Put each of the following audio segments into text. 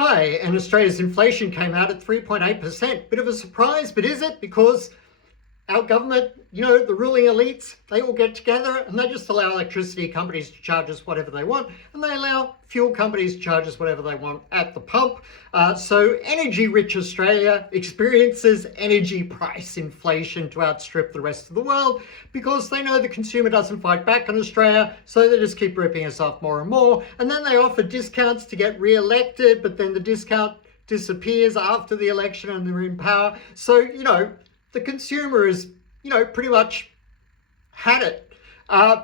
Hi, and Australia's inflation came out at 3.8%. Bit of a surprise, but is it? Because our government, the ruling elites, they all get together and they just allow electricity companies to charge us whatever they want, and they allow fuel companies to charge us whatever they want at the pump. So energy-rich Australia experiences energy price inflation to outstrip the rest of the world because they know the consumer doesn't fight back in Australia, so they just keep ripping us off more and more. And then they offer discounts to get re-elected, but then the discount disappears after the election and they're in power. So, the consumer is, pretty much had it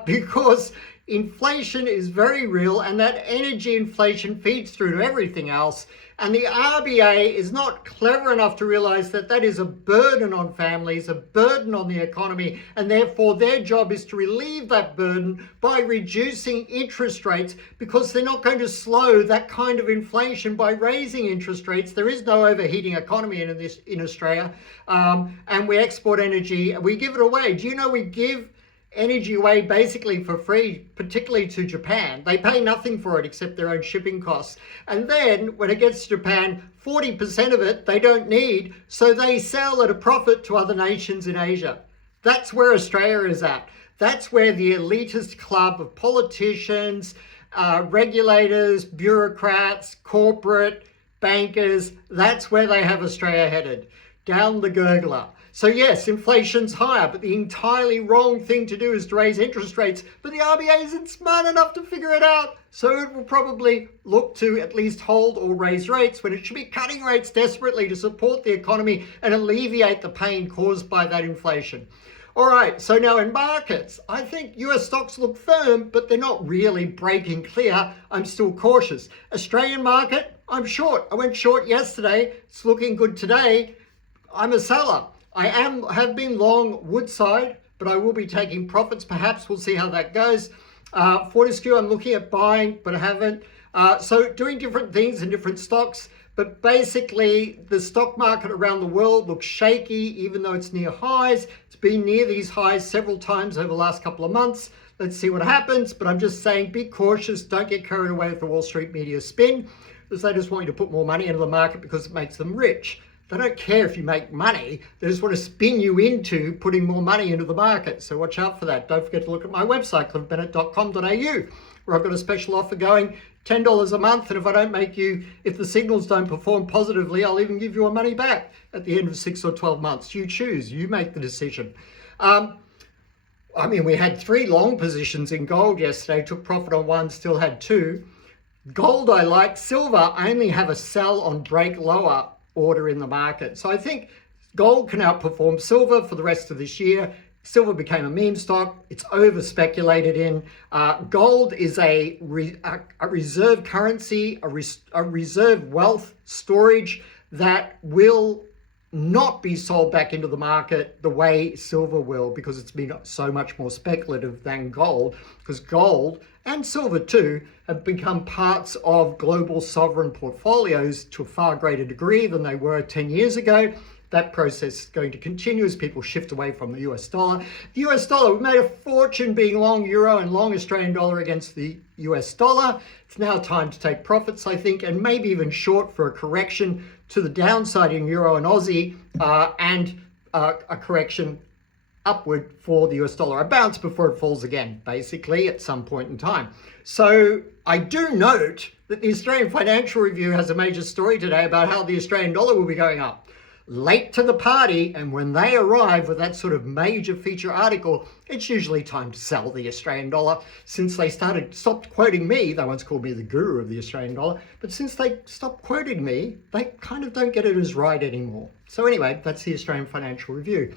because inflation is very real, and that energy inflation feeds through to everything else. And the RBA is not clever enough to realize that that is a burden on families, a burden on the economy, and therefore their job is to relieve that burden by reducing interest rates, because they're not going to slow that kind of inflation by raising interest rates. There is no overheating economy in Australia, and we export energy and we give it away. Do you know we give energy away basically for free, particularly to Japan? They pay nothing for it except their own shipping costs. And then when it gets to Japan, 40% of it they don't need, so they sell at a profit to other nations in Asia. That's where Australia is at. That's where the elitist club of politicians, regulators, bureaucrats, corporate, bankers, that's where they have Australia headed, down the gurgler. So yes, inflation's higher, but the entirely wrong thing to do is to raise interest rates. But the RBA isn't smart enough to figure it out. So it will probably look to at least hold or raise rates when it should be cutting rates desperately to support the economy and alleviate the pain caused by that inflation. All right, so now in markets, I think US stocks look firm, but they're not really breaking clear. I'm still cautious. Australian market, I'm short. I went short yesterday. It's looking good today. I'm a seller. I have been long Woodside, but I will be taking profits. Perhaps we'll see how that goes. Fortescue, I'm looking at buying, but I haven't. So doing different things in different stocks. But basically, the stock market around the world looks shaky, even though it's near highs. It's been near these highs several times over the last couple of months. Let's see what happens. But I'm just saying, be cautious. Don't get carried away with the Wall Street media spin, because they just want you to put more money into the market because it makes them rich. They don't care if you make money. They just want to spin you into putting more money into the market. So watch out for that. Don't forget to look at my website, cliffbennett.com.au, where I've got a special offer going, $10 a month. And if the signals don't perform positively, I'll even give your money back at the end of 6 or 12 months. You choose, you make the decision. We had 3 long positions in gold yesterday, took profit on 1, still had 2. Gold I like. Silver, I only have a sell on break lower order in the market. So I think gold can outperform silver for the rest of this year. Silver became a meme stock. It's over speculated in. Gold is a reserve currency, a reserve wealth storage that will not be sold back into the market the way silver will, because it's been so much more speculative than gold, because gold and silver too have become parts of global sovereign portfolios to a far greater degree than they were 10 years ago. That process is going to continue as people shift away from the US dollar. The US dollar, we made a fortune being long euro and long Australian dollar against the US dollar. It's now time to take profits, I think, and maybe even short for a correction to the downside in euro and Aussie, and a correction upward for the US dollar. A bounce before it falls again, basically, at some point in time. So I do note that the Australian Financial Review has a major story today about how the Australian dollar will be going up. Late to the party, and when they arrive with that sort of major feature article, it's usually time to sell the Australian dollar. Since they stopped quoting me, they once called me the guru of the Australian dollar, but since they stopped quoting me, they kind of don't get it as right anymore. So anyway, that's the Australian Financial Review.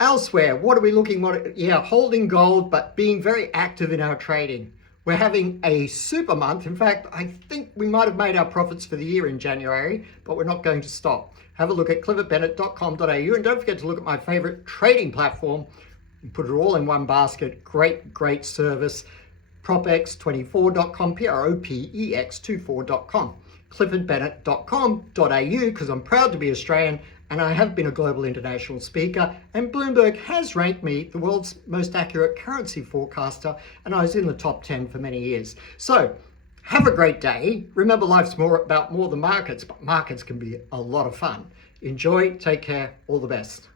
Elsewhere, what are we looking at? Yeah, holding gold, but being very active in our trading. We're having a super month. In fact, I think we might have made our profits for the year in January, but we're not going to stop. Have a look at cliffbennett.com.au, and don't forget to look at my favorite trading platform. You put it all in one basket. Great service. propex24.com, propex24.com. cliffbennett.com.au, because I'm proud to be Australian and I have been a global international speaker, and Bloomberg has ranked me the world's most accurate currency forecaster, and I was in the top 10 for many years. So Have a great day. Remember, life's about more than markets, but markets can be a lot of fun. Enjoy, take care, all the best.